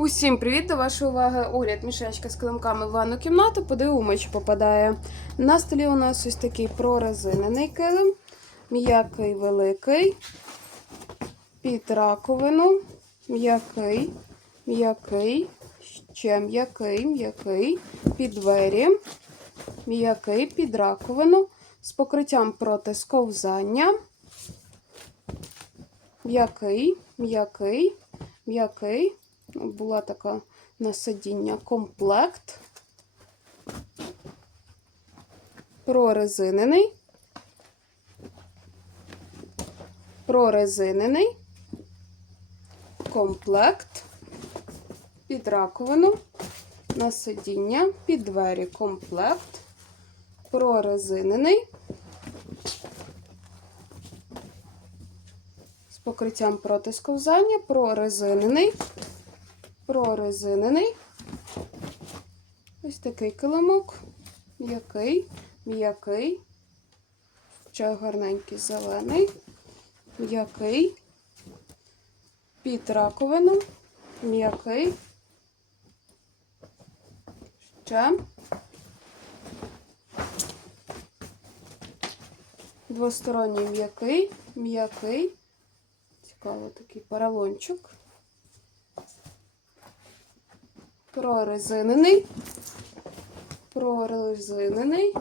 Усім привіт! До вашої уваги огляд мішечка з килимками в ванну кімнату. Подивимо, чи попадає. На столі у нас ось такий прорезинений килим, м'який великий, під раковину, м'який, м'який, ще м'який, м'який, під двері, м'який під раковину з покриттям проти сковзання. М'який, м'який, м'який. Була така насадіння комплект. Прорезинений. Прорезинений. Комплект. Під раковину. Насадіння. Під двері комплект. Прорезинений. З покриттям проти сковзання. Прорезинений прорезинений. Ось такий килимок. М'який, м'який, ще гарненький зелений, м'який, під раковину, м'який, ще. Двосторонній м'який, м'який. Цікаво такий поролончик. Прорезинений, прорезинений,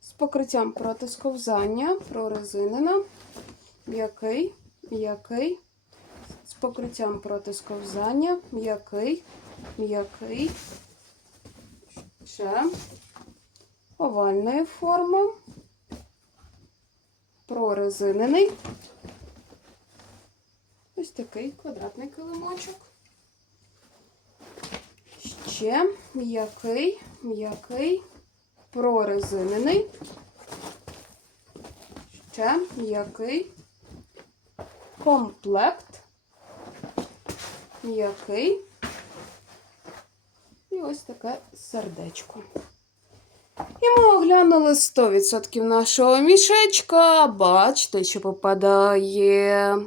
з покриттям проти сковзання, прорезинена, м'який, м'який, з покриттям проти сковзання, м'який, м'який, ще. Овальної форми, прорезинений. Ось такий квадратний килимочок ще м'який, м'який, прорезинений, ще м'який, комплект, м'який і ось таке сердечко. І ми оглянули 100% нашого мішечка. Бачите, що попадає.